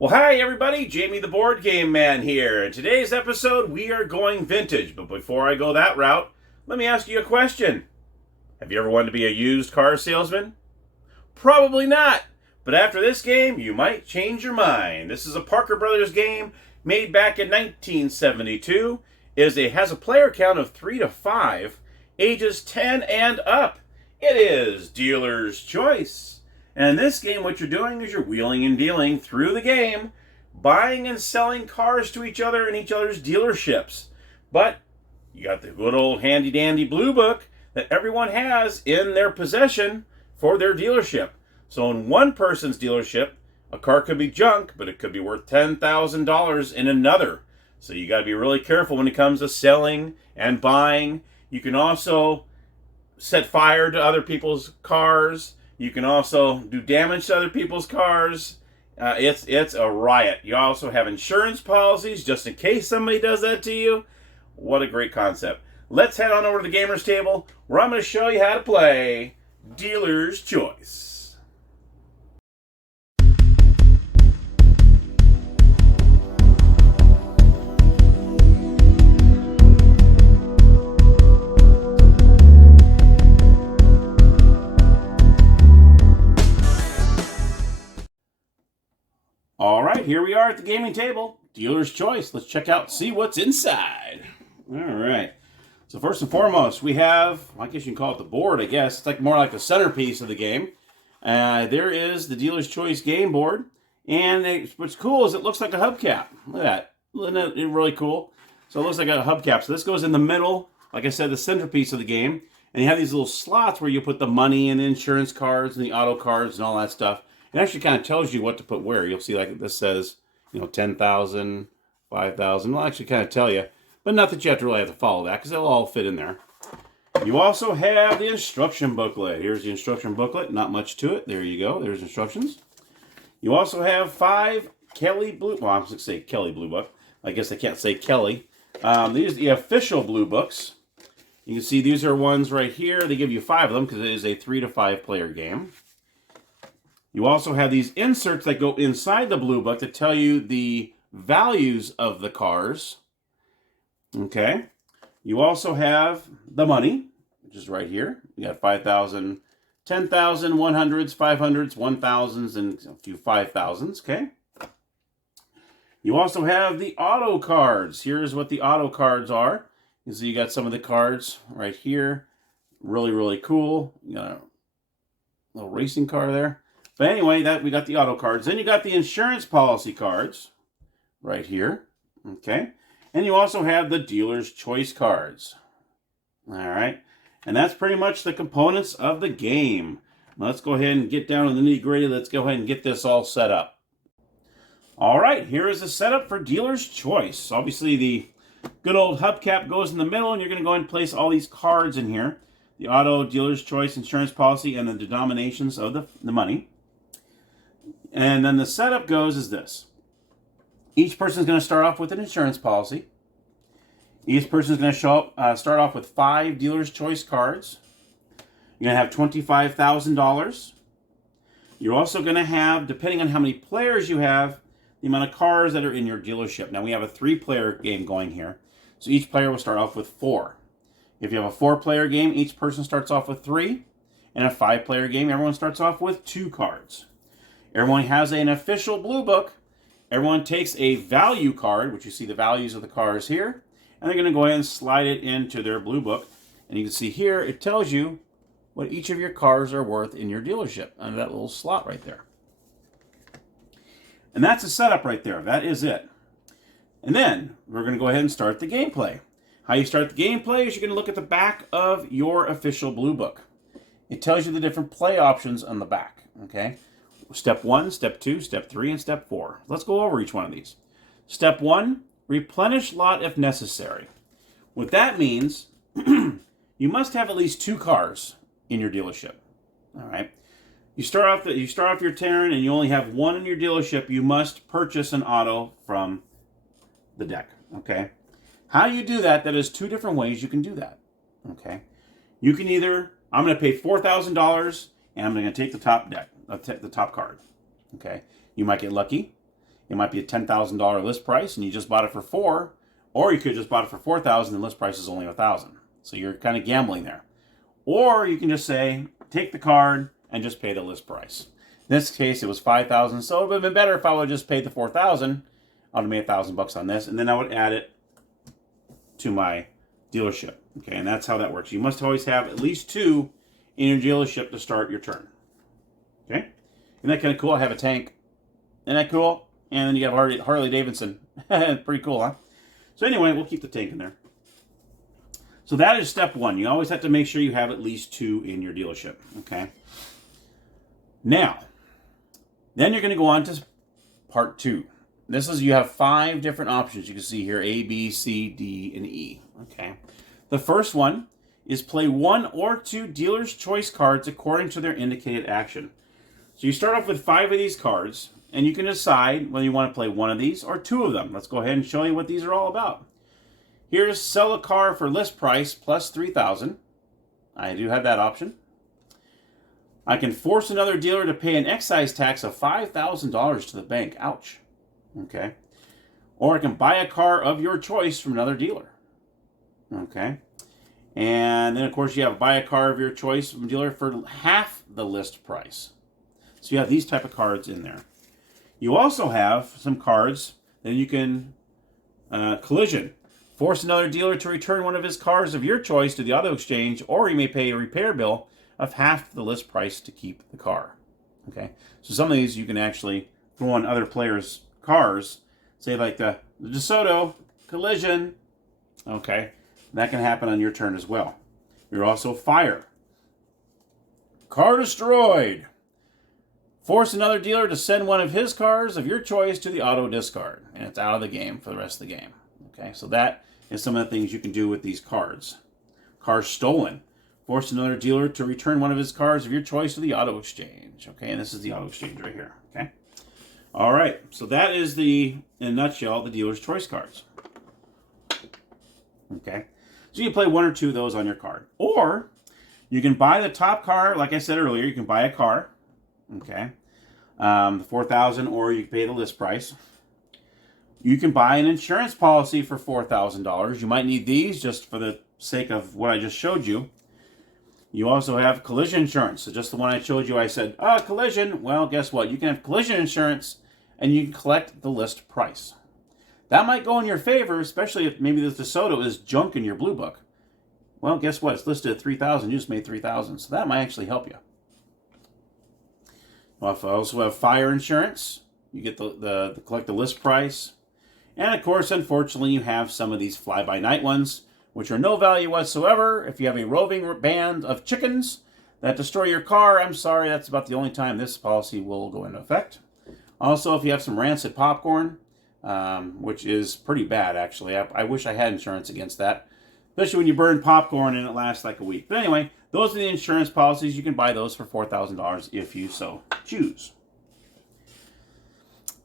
Well, hi everybody, Jamie the Board Game Man here. In today's episode, we are going vintage. But before I go that route, let me ask you a question. Have you ever wanted to be a used car salesman? Probably not. But after this game, you might change your mind. This is a Parker Brothers game made back in 1972. Has a player count of 3 to 5, ages 10 and up. It is Dealer's Choice. And in this game, what you're doing is you're wheeling and dealing through the game, buying and selling cars to each other in each other's dealerships. But you got the good old handy-dandy blue book that everyone has in their possession for their dealership. So in one person's dealership, a car could be junk, but it could be worth $10,000 in another. So you got to be really careful when it comes to selling and buying. You can also set fire to other people's cars. You can also do damage to other people's cars. It's a riot. You also have insurance policies just in case somebody does that to you. What a great concept. Let's head on over to the Gamers Table where I'm going to show you how to play Dealer's Choice. All right, here we are at the gaming table. Dealer's Choice. Let's check out, see what's inside. All right. So first and foremost, we have, well, I guess you can call it the board, I guess. It's like more like the centerpiece of the game. There is the Dealer's Choice game board. And what's cool is it looks like a hubcap. Look at that. Isn't it really cool? So it looks like a hubcap. So this goes in the middle, like I said, the centerpiece of the game. And you have these little slots where you put the money and the insurance cards and the auto cards and all that stuff. It actually kind of tells you what to put where. You'll see like this says, 10,000, 5,000. It'll actually kind of tell you. But not that you have to really have to follow that because it'll all fit in there. You also have the instruction booklet. Here's the instruction booklet. Not much to it. There you go. There's instructions. You also have 5 Kelly Blue... Well, I'm going to say Kelly Blue Book. I guess I can't say Kelly. These are the official Blue Books. You can see these are ones right here. They give you 5 of them because it is a 3 to 5 player game. You also have these inserts that go inside the blue book that tell you the values of the cars. Okay. You also have the money, which is right here. You got 5,000, 10,000, 100s, 500s, 1,000s, and a few 5,000s. Okay. You also have the auto cards. Here's what the auto cards are. You see you got some of the cards right here. Really, really cool. You got a little racing car there. But anyway, we got the auto cards. Then you got the insurance policy cards right here. Okay. And you also have the Dealer's Choice cards. All right. And that's pretty much the components of the game. Let's go ahead and get down to the nitty-gritty. Let's go ahead and get this all set up. All right. Here is the setup for Dealer's Choice. Obviously, the good old hubcap goes in the middle, and you're going to go ahead and place all these cards in here. The auto, Dealer's Choice, insurance policy, and the denominations of the money. And then the setup goes is this. Each person is going to start off with an insurance policy. Each person is going to start off with 5 Dealer's Choice cards. You're going to have $25,000. You're also going to have, depending on how many players you have, the amount of cars that are in your dealership. Now we have a 3-player game going here. So each player will start off with 4. If you have a 4-player game, each person starts off with 3. And a 5-player game, everyone starts off with 2 cards. Everyone has an official blue book. Everyone takes a value card, which you see the values of the cars here, and they're going to go ahead and slide it into their blue book. And you can see here, it tells you what each of your cars are worth in your dealership under that little slot right there. And that's the setup right there. That is it. And then we're going to go ahead and start the gameplay. How you start the gameplay is you're going to look at the back of your official blue book. It tells you the different play options on the back. Okay. Step 1, Step 2, Step 3, and Step 4. Let's go over each one of these. Step 1, replenish lot if necessary. What that means, you must have at least 2 cars in your dealership. All right. You start off your turn and you only have 1 in your dealership. You must purchase an auto from the deck. Okay. How you do that? That is 2 different ways you can do that. Okay. You can either, I'm going to pay $4,000 and I'm going to take the top deck. The top card. Okay. You might get lucky It might be a $10,000 list price and you just bought it for $4,000, or you could just bought it for $4,000 and the list price is only $1,000. So you're kind of gambling there. Or you can just say, take the card and just pay the list price. In this case, it was $5,000, so it would have been better if I would have just paid the $4,000. I would have made $1,000 on this, and then I would add it to my dealership. Okay, and that's how that works. You must always have at least 2 in your dealership to start your turn. Okay, isn't that kind of cool? I have a tank. Isn't that cool? And then you have Harley Davidson. Pretty cool, huh? So anyway, we'll keep the tank in there. So that is step 1. You always have to make sure you have at least 2 in your dealership. Okay. Now, then you're going to go on to part 2. This is, you have 5 different options you can see here: A, B, C, D, and E. Okay. The first one is play 1 or 2 dealer's choice cards according to their indicated action. So you start off with 5 of these cards, and you can decide whether you want to play 1 of these or 2 of them. Let's go ahead and show you what these are all about. Here's sell a car for list price plus $3,000. I do have that option. I can force another dealer to pay an excise tax of $5,000 to the bank. Ouch. Okay. Or I can buy a car of your choice from another dealer. Okay. And then, of course, you have buy a car of your choice from a dealer for half the list price. So you have these type of cards in there. You also have some cards that you can collision. Force another dealer to return one of his cars of your choice to the auto exchange, or you may pay a repair bill of half the list price to keep the car. Okay, so some of these you can actually throw on other players' cars, say like the DeSoto collision. Okay, that can happen on your turn as well. You're also fire. Car destroyed. Force another dealer to send one of his cars of your choice to the auto discard, and it's out of the game for the rest of the game. Okay, so that is some of the things you can do with these cards. Car stolen. Force another dealer to return one of his cars of your choice to the auto exchange. Okay, and this is the auto exchange right here. Okay. All right, so that is in a nutshell, the dealer's choice cards. Okay, so you can play 1 or 2 of those on your card. Or you can buy the top car, like I said earlier, you can buy a car. Okay, the $4,000, or you can pay the list price. You can buy an insurance policy for $4,000. You might need these just for the sake of what I just showed you. You also have collision insurance. So just the one I showed you, I said, collision. Well, guess what? You can have collision insurance and you can collect the list price. That might go in your favor, especially if maybe the DeSoto is junk in your blue book. Well, guess what? It's listed at $3,000. You just made $3,000. So that might actually help you. Well, I also have fire insurance. You get the collect the list price. And of course, unfortunately, you have some of these fly-by-night ones, which are no value whatsoever. If you have a roving band of chickens that destroy your car, I'm sorry, that's about the only time this policy will go into effect. Also, if you have some rancid popcorn, which is pretty bad, actually. I wish I had insurance against that, especially when you burn popcorn and it lasts like a week. But anyway, those are the insurance policies. You can buy those for $4,000 if you so choose.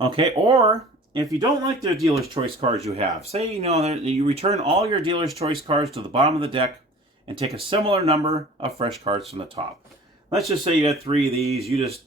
Okay, or if you don't like the dealer's choice cards you have, say you return all your dealer's choice cards to the bottom of the deck and take a similar number of fresh cards from the top. Let's just say you had 3 of these.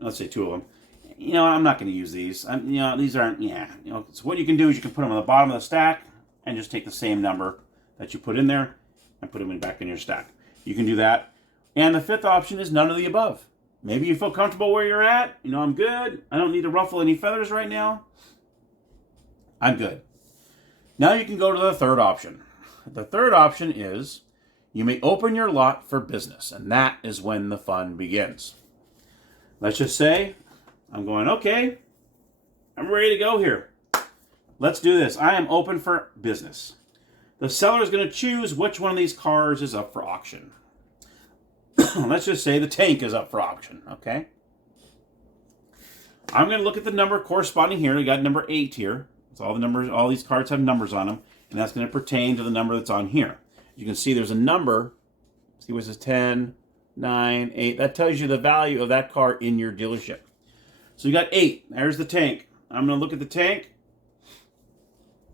Let's say 2 of them. I'm not going to use these. These aren't. So what you can do is you can put them on the bottom of the stack and just take the same number that you put in there and put them back in your stack. You can do that. And the 5th option is none of the above. Maybe you feel comfortable where you're at. I'm good. I don't need to ruffle any feathers right now. I'm good. Now you can go to the 3rd option. The 3rd option is you may open your lot for business, and that is when the fun begins. Let's just say I'm going, okay, I'm ready to go here. Let's do this. I am open for business. The seller is going to choose which one of these cars is up for auction. Let's just say the tank is up for auction, okay? I'm going to look at the number corresponding here. We got number 8 here. So all the numbers, all these cards have numbers on them, and that's going to pertain to the number that's on here. You can see there's a number. See what it says 10, 9, 8. That tells you the value of that car in your dealership. So you got 8. There's the tank. I'm going to look at the tank.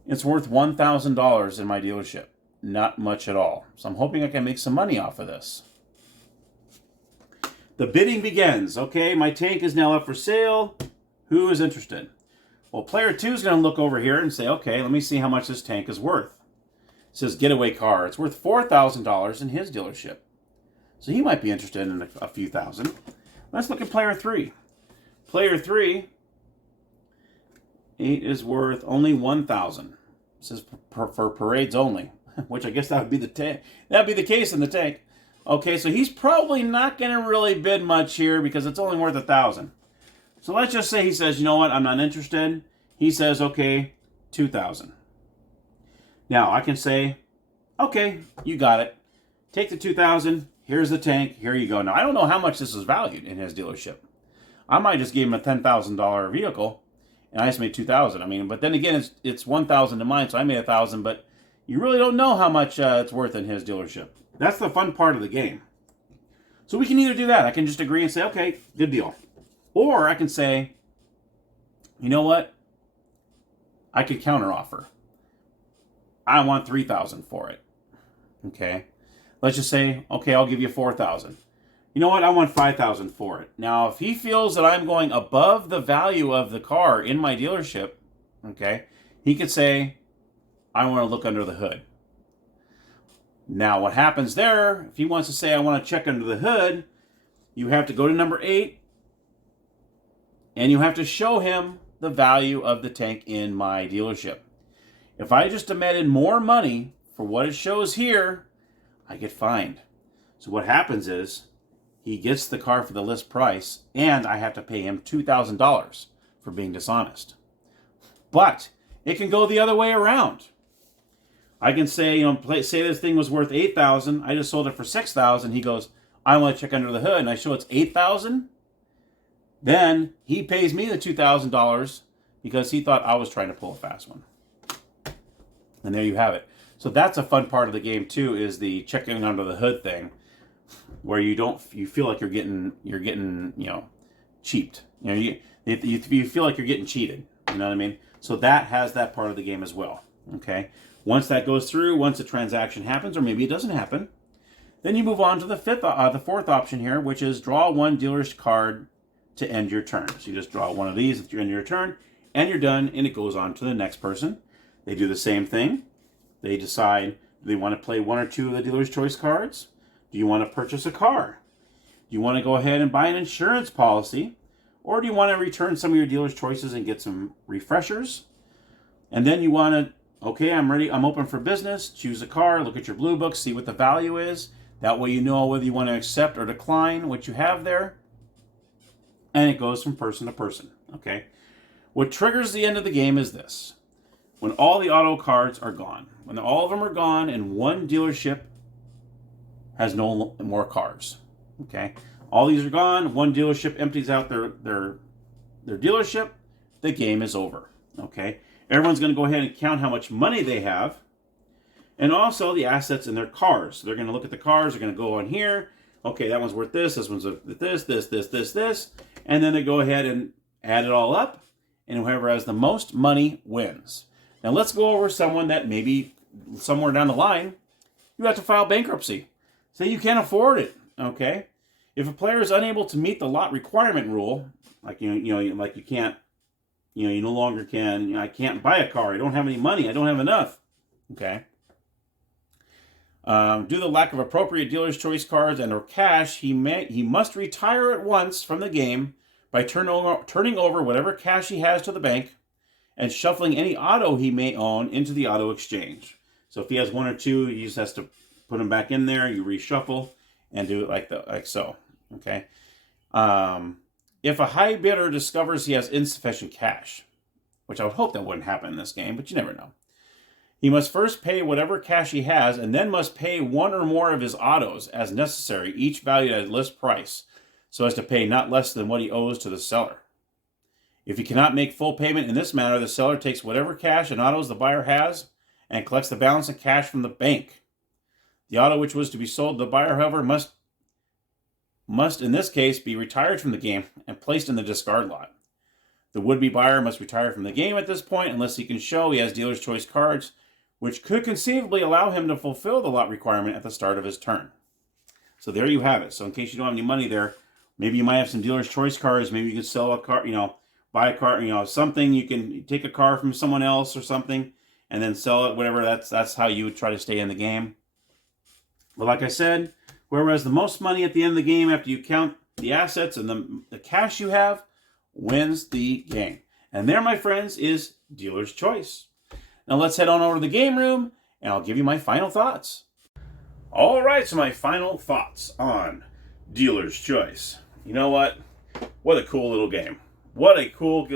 It's worth $1,000 in my dealership. Not much at all. So I'm hoping I can make some money off of this. The bidding begins. Okay, my tank is now up for sale. Who is interested? Well, player 2 is going to look over here and say, okay, let me see how much this tank is worth. It says getaway car. It's worth $4,000 in his dealership. So he might be interested in a few thousand. Let's look at player 3. Player 3, 8 is worth only $1,000. It says for parades only, which I guess that would be the tank. That'd be the case in the tank. Okay, so he's probably not going to really bid much here because it's only worth $1,000. So let's just say he says, you know what, I'm not interested. He says, okay, $2,000. Now I can say, okay, you got it. Take the $2,000. Here's the tank. Here you go. Now I don't know how much this is valued in his dealership. I might just give him a $10,000 vehicle, and I just made $2,000. I mean, but then again, it's $1,000 to mine, so I made $1,000. But you really don't know how much it's worth in his dealership. That's the fun part of the game. So we can either do that. I can just agree and say, okay, good deal. Or I can say, you know what? I could counteroffer. I want $3,000 for it. Okay. Let's just say, okay, I'll give you $4,000. You know what? I want $5,000 for it. Now, if he feels that I'm going above the value of the car in my dealership, okay, he could say, I want to look under the hood. Now, what happens there, if he wants to say, I want to check under the hood, you have to go to number 8, and you have to show him the value of the tank in my dealership. If I just demanded more money for what it shows here, I get fined. So what happens is, he gets the car for the list price, and I have to pay him $2,000 for being dishonest. But it can go the other way around. I can say, say this thing was worth $8,000. I just sold it for $6,000. He goes, I want to check under the hood, and I show it's $8,000. Then he pays me the $2,000 because he thought I was trying to pull a fast one. And there you have it. So that's a fun part of the game too, is the checking under the hood thing, where you feel like you're getting cheaped. You feel like you're getting cheated. You know what I mean? So that has that part of the game as well. Okay. Once that goes through, once a transaction happens, or maybe it doesn't happen, then you move on to the fourth option here, which is draw one dealer's card to end your turn. So you just draw one of these at the end of your turn, and you're done, and it goes on to the next person. They do the same thing. They decide, do they want to play one or two of the dealer's choice cards? Do you want to purchase a car? Do you want to go ahead and buy an insurance policy? Or do you want to return some of your dealer's choices and get some refreshers? And then you want to, okay, I'm ready, I'm open for business, choose a car, look at your blue book, see what the value is. That way you know whether you want to accept or decline what you have there. And it goes from person to person, okay? What triggers the end of the game is this. When all the auto cards are gone, when all of them are gone and one dealership has no more cars, okay? All these are gone, one dealership empties out their dealership, the game is over, okay? Everyone's going to go ahead and count how much money they have, and also the assets in their cars. So they're going to look at the cars, they're going to go on here, okay, that one's worth this one's worth this, and then they go ahead and add it all up, and whoever has the most money wins. Now let's go over someone that maybe somewhere down the line, you have to file bankruptcy. Say you can't afford it, okay? If a player is unable to meet the lot requirement rule, like like you can't, you no longer can, I can't buy a car, I don't have any money, I don't have enough, okay? Due to the lack of appropriate dealer's choice cards and or cash, he must retire at once from the game by turning over whatever cash he has to the bank and shuffling any auto he may own into the auto exchange. So if he has one or two, he just has to put them back in there, you reshuffle, and do it like so. Okay. If a high bidder discovers he has insufficient cash, which I would hope that wouldn't happen in this game, but you never know. He must first pay whatever cash he has, and then must pay one or more of his autos as necessary, each valued at list price, so as to pay not less than what he owes to the seller. If he cannot make full payment in this manner, the seller takes whatever cash and autos the buyer has and collects the balance of cash from the bank. The auto which was to be sold to the buyer, however, must in this case be retired from the game and placed in the discard lot. The would-be buyer must retire from the game at this point unless he can show he has dealer's choice cards, which could conceivably allow him to fulfill the lot requirement at the start of his turn. So there you have it. So in case you don't have any money there, maybe you might have some dealer's choice cards, maybe you could sell a car, buy a car, something, you can take a car from someone else or something and then sell it, whatever. That's how you would try to stay in the game. But like I said, whoever has the most money at the end of the game after you count the assets and the cash you have wins the game. And there, my friends, is Dealer's Choice. Now let's head on over to the game room and I'll give you my final thoughts. All right, so my final thoughts on Dealer's Choice. You know what? What a cool little game. What a cool,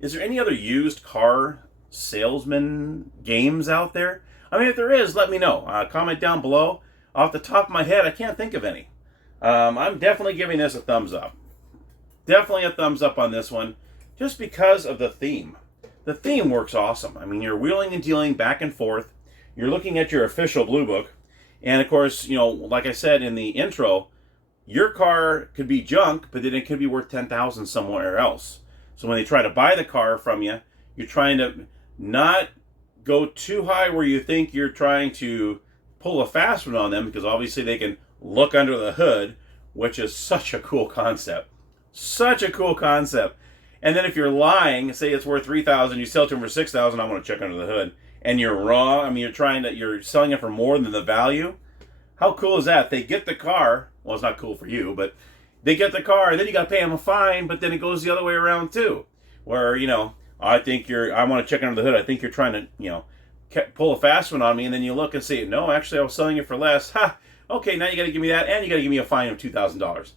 is there any other used car salesman games out there? If there is, let me know. Comment down below. Off the top of my head, I can't think of any. I'm definitely giving this a thumbs up. Definitely a thumbs up on this one, just because of the theme. The theme works awesome. You're wheeling and dealing back and forth. You're looking at your official blue book. And of course, like I said in the intro, your car could be junk, but then it could be worth $10,000 somewhere else. So when they try to buy the car from you, you're trying to not go too high where you think you're trying to pull a fast one on them, because obviously they can look under the hood, which is such a cool concept. Such a cool concept. And then if you're lying, say it's worth $3,000, you sell it to them for $6,000, I want to check under the hood, and you're wrong. You're selling it for more than the value. How cool is that? They get the car. Well, it's not cool for you, but they get the car, and then you got to pay them a fine, but then it goes the other way around too. Where, I want to check under the hood. I think you're trying to, pull a fast one on me, and then you look and see, no, actually I was selling it for less. Ha! Okay, now you got to give me that, and you got to give me a fine of $2,000.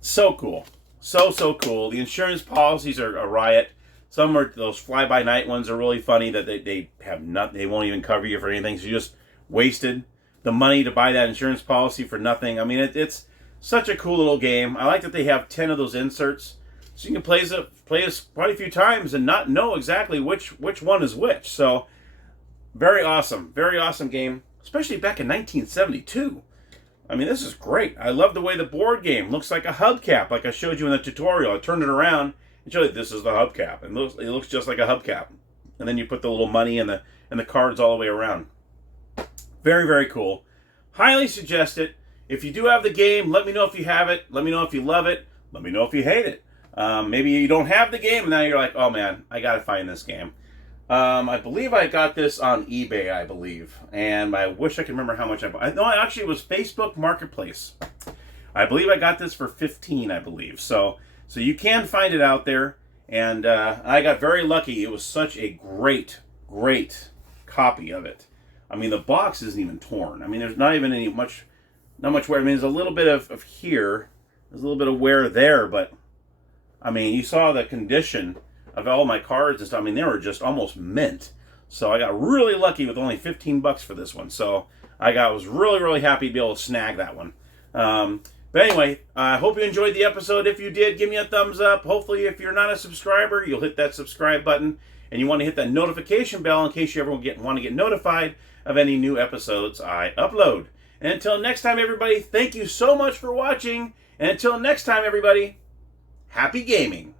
So cool. So cool. The insurance policies are a riot. Some are, those fly-by-night ones are really funny, that they won't even cover you for anything, so you just wasted the money to buy that insurance policy for nothing. It's such a cool little game. I like that they have 10 of those inserts, so you can play this quite a few times and not know exactly which one is which. So very awesome game, especially back in 1972. This is great. I love the way the board game looks like a hubcap, like I showed you in the tutorial. I turned it around and showed you this is the hubcap, and it looks just like a hubcap. And then you put the little money and the cards all the way around. Very, very cool. Highly suggest it. If you do have the game, let me know if you have it. Let me know if you love it. Let me know if you hate it. Maybe you don't have the game, and now you're like, oh man, I got to find this game. I believe I got this on eBay, I believe. And I wish I could remember how much I bought. No, actually it was Facebook Marketplace. I believe I got this for $15, I believe. So you can find it out there. And I got very lucky. It was such a great copy of it. The box isn't even torn. There's not even not much wear. There's a little bit of here. There's a little bit of wear there, but you saw the condition of all my cards and stuff. They were just almost mint. So I got really lucky with only $15 for this one. So I was really happy to be able to snag that one. But anyway, I hope you enjoyed the episode. If you did, give me a thumbs up. Hopefully, if you're not a subscriber, you'll hit that subscribe button. And you want to hit that notification bell in case you ever want to get notified of any new episodes I upload. And until next time, everybody, thank you so much for watching. And until next time, everybody, happy gaming.